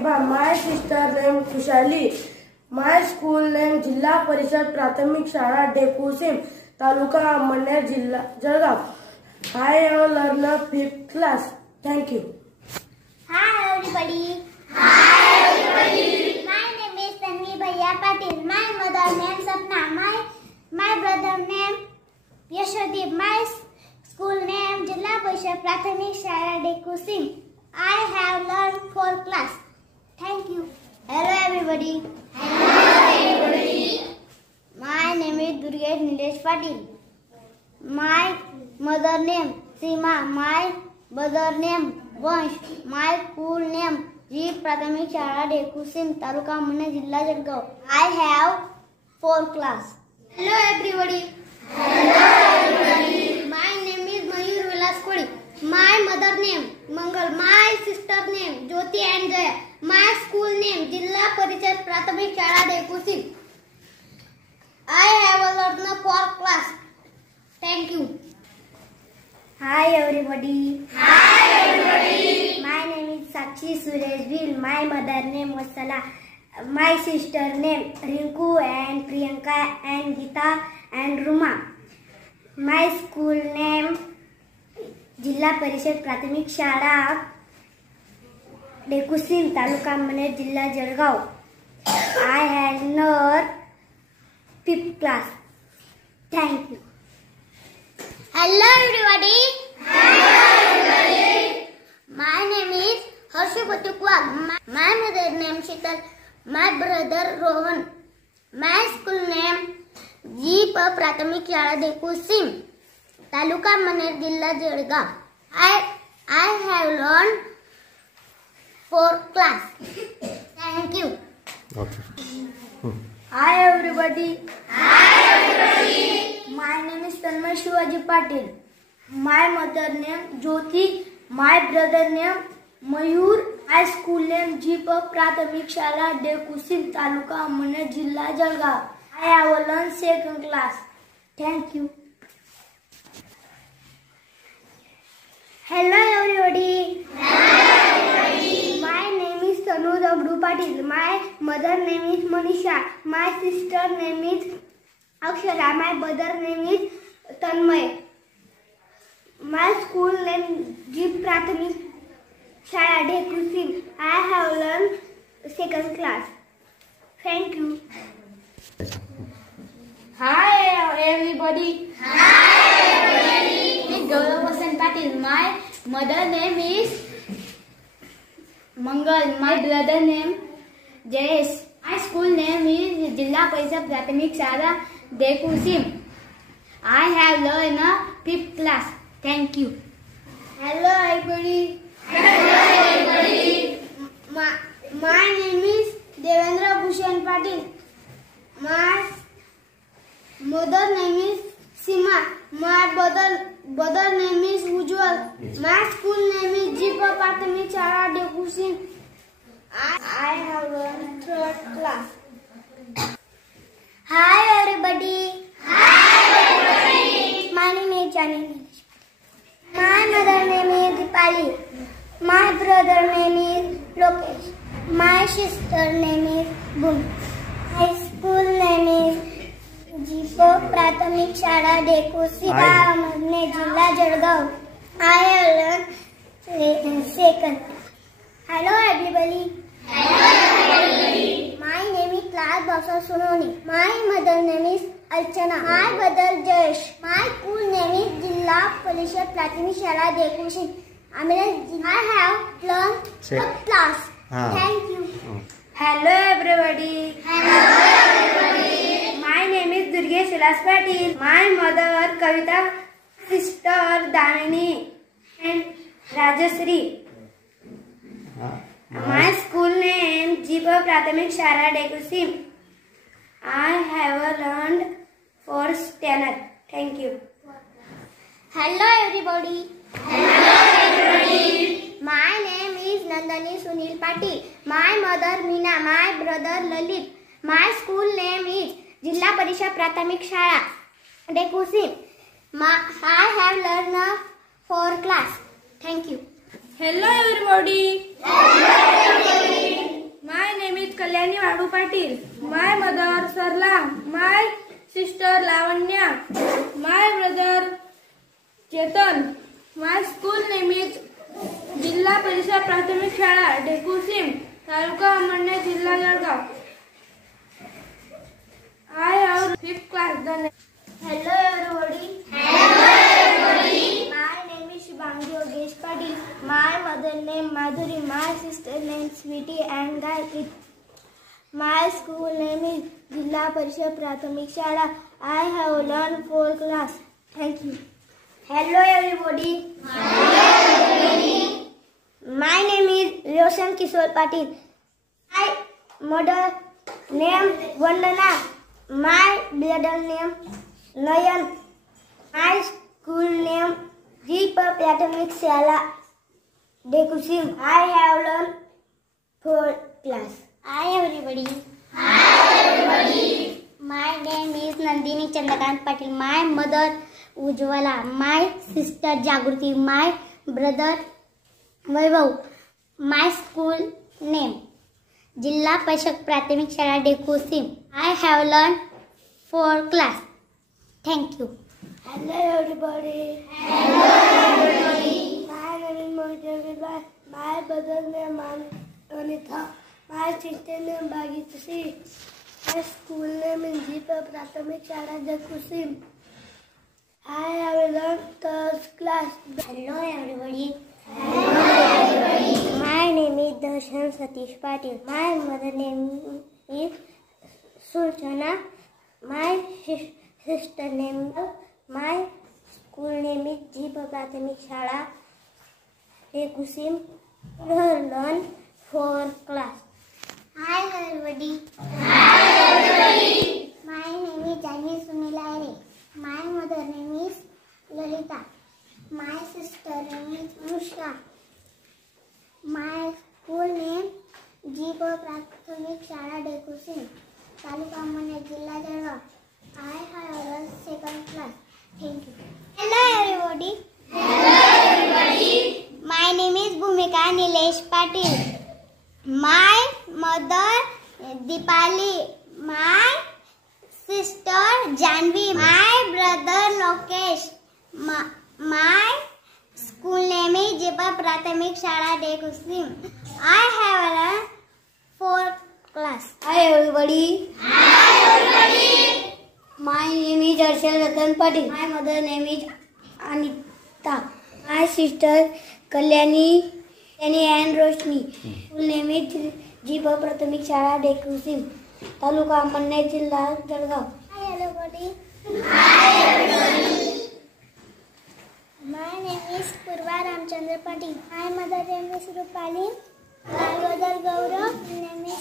Pratibha. My sister name Kushali. My school name Jilla Parishad Prathamik Shala Dekusim, Taluka Amaner Jilla Jalgaon. I am learner 5th class. Thank you. Hi everybody. Hi everybody. My name is Tanvi Bhaiya Patil. My mother name Sapna. My brother name Yashadeep. My school name Jilla Parishad Prathamik Shala Dekusim. I have learned 4th class. Thank you. Hello everybody. Hello everybody. My name is Durgesh Nilesh Patil. My mother name Seema. My brother name Vansh. My school name G Prathamik Shala Dekusim, Taluka Amaner, Jilla Jalgaon. I have 4th class. Hello everybody. Hello everybody. My name is Mayur Vilas Kodi. My mother name Mangal. My sister name Jyoti and Jaya. My school name Jilla Parishad Prathamik Shala Dekusim. I have learned 4th class. Thank you. Hi everybody. Hi everybody. My name is Sakshi Sureshville. My mother name Vatsala. My sister name Rinku and Priyanka and Geeta and Ruma. My school name Jilla Parishad Prathamik Shala Dekusim, Taluka Amaner, Jilla Jalgaon. I had learned 5th class. Thank you. Hello everybody. Hello everybody. My name is Harshu Patukwa. My mother name Shital. My brother Rohan. My school name G Prathamik Shala Dekusim, Taluka Amaner, Jilla Jalgaon. I have learned 4th class. Thank you. Okay. Hi everybody. Hi everybody. My name is Tanmay Shivaji Patil. My mother name Jyoti. My brother name Mayur. My school name G Prathamik Shala Dekusim, Taluka Amaner, Jilla Jalgaon. I have learned 2nd class. Thank you. Hello everybody. My name is Tanu Dabdu Patil. My mother name is Manisha. My sister name is Akshara. My brother name is Tanmay. My school name G Prathamik Shala Dekusim. I have learned 2nd class. Thank you. Hi everybody. Hi everybody. My Gaurav Vasan Patil. My mother name is Mangal. My brother name Jayesh. My school name is Jilla Parishad Prathamik Shala Dekusim. I have learned 5th class. Thank you. Hello everybody. Hello everybody. My name is Devendra Bhushan Patil. My mother name is Seema. My brother name is Ujjwal. My school name is G Prathamik Shala Dekusim. I have learned 3rd class. Hi everybody. Hi everybody. My name is Janani. My mother name is Dipali. My brother name is Lokesh. My sister name is Bun. My school name is G Prathamik Shala Dekusim, Amaner, Jilla Jalgaon. I have learned 2nd. Hello everybody. Hello everybody. My name is Class Basa Sunoni. My mother name is Archana. My brother Jayesh. My school name is Jilla Parishad Prathamik Shala Dekusim. I have learned 4th class. Thank you. Hello everybody. Hello everybody. My name is Durgesh Vilas Patil. My mother Kavita, sister Danini and Rajasri. My school name G Prathamik Shala Dekusim. I have learned 4th standard. Thank you. Hello everybody. Hello everybody. My name is Nandani Sunil Patil. My mother Meena. My brother Lalit. My school name is Jilla Parishad Prathamik Shala Dekusim. I have learned 4th class. Thank you. Hello everybody. Hello everybody. Kalyani वाडू Patil. My mother Sarla. My sister Lavanya. My brother Chetan. My school name is जिल्हा परिषद प्राथमिक शाळा डेकुसिम, तालुका अमळनेर, जिल्हा Jalgaon. I have 5th class. Hello everybody. My name is Shubhangi Yogesh Patil. My mother name Madhuri. My sister name Sweetie and Gayatri. My school name is Jilla Parishad Prathamik Shala. I have learned 4th class. Thank you. Hello everybody. My name is Roshan Kishore Patil. My mother name Vandana. My brother name Nayan. My school name Jeepa Prathamik Shala Dekusim. I have learned 4th class. Hi everybody. My name is Nandini Chandrakant Patil. My mother Ujwala. My sister Jagruti. My brother Vaibhav. My school name Jilla Parishad Prathamik Shala Dekusim. I have learned 4th class. Thank you. Hello everybody. My name is Mohit. My brother name Anitha. My sister name Bhagitri. My school name is Jeepa Prathamik Shala Dekusim. I have learned 3rd class. Hello everybody. My name is Darshan Satish Patil. My mother name is Sultana. My sister name. My school name is Jeepa Prathamik Shala Dekusim. Learn 4th class. Hi everybody. My name is Jani Sunilare. My mother name is Lalita. My sister name is Anushka. My school name Jeepa Prathamik Shala Dekusim, Taluka Amalner, Jilla Jalgaon. I have learned 2nd class. Thank you. Hello everybody. My name is Bhumika Nilesh Patil. My mother Dipali. My sister Janvi. My brother Lokesh. My school name is Jeepa Prathamik Shala Dekusim. I have learned 4th class. Hi everybody. My name is Arshad Ratan Patil. My mother name is Anita. My sister Kalyani and Roshni. School name is Jeepa Prathamik Shala Dekusim, Taluka Amalner, Jilla Jalgaon. Hi everybody. My name is Purva Ramchandra Patil. My mother name is Rupali. My brother Gaurav. My name is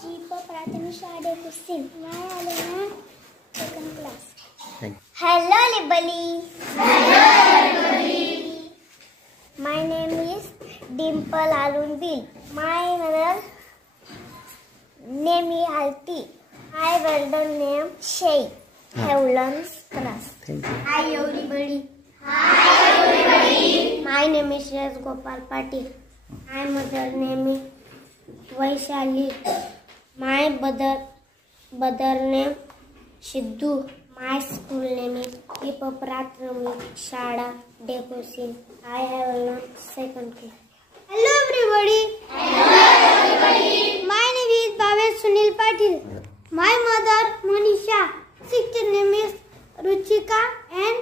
Jeepa Prathamik Shala Dekusim. My alumna 2nd class. Hello everybody. My name is Dimple Alundil. My mother name is Alti. My brother name Shay. Have learned class. Thank you. Hi everybody. My name is Raj Gopal Patil. My mother name is Vaishali. My brother name Sidhu. My school name is Jeepa Prathamik Shala Dekusim. I have learned 2nd class. Hello everybody. My name is Bhavesh Sunil Patil. My mother Monisha. Sister name is Ruchika and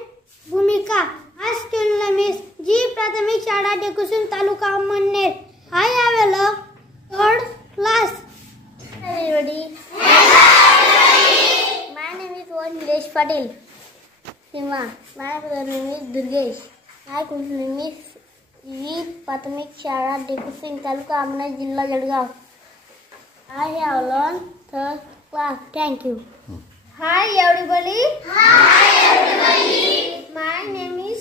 Bhumika. My school name is Jeepa Prathamik Shala Dekusim, Taluka Amalner. I have learned 3rd class. Everybody. My name is Nilesh Patil. Sima. My brother name is Durgesh. My school name is Jeepa Prathamik Shala Dekusim, Taluka Amalner, Jilla Jalgaon. I have learned 3rd class. Thank you. Hi everybody. My name is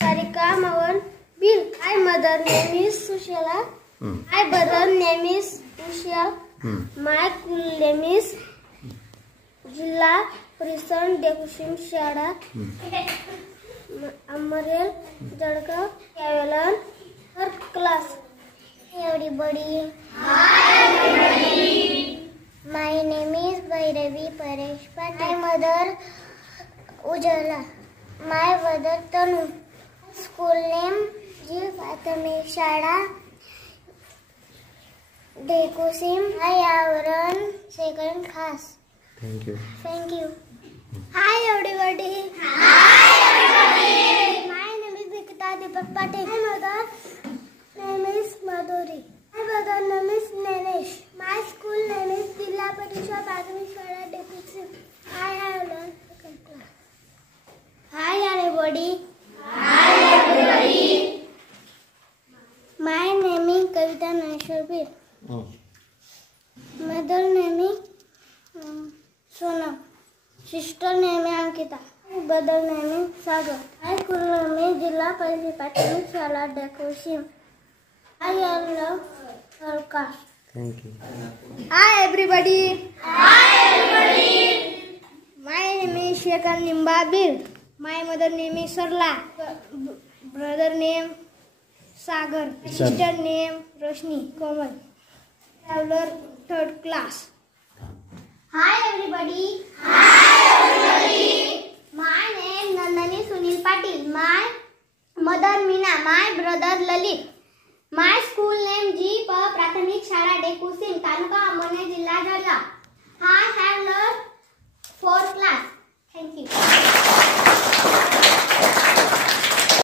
Sarika Mawan Bill. My mother name is Sushila. My brother name is Ushal. My school name is Jilla Parishad Dekusim Shala Amalner, Jalgaon. 3rd class. everybody. My name is Bhairavi Paresh Patil. My mother Ujala. My brother Tanu. School name Ji Prathamik Shala Dekusim. I Avran second class. Thank you. Thank you. Hi everybody. My name is Nikita Deepak Patil. My mother name is Madhuri. My brother name is Nanesh. My school name is Jilla Patisha Prathamik Shala Dekusim. I have learned second class. Hi everybody. My name is Kavita Nashwarbir. Oh. Mother name is Sonam. Sister name is Ankita. Brother name is Sagar. My school name is Jilla Parishat Prathamik Shala Dekusim. I love our class. Thank you. Hi everybody. My name is Shekhar Nimbabir. My mother name is Sarla. Brother name Sagar. Sister name Roshni Komal. Traveler third class. Hi everybody.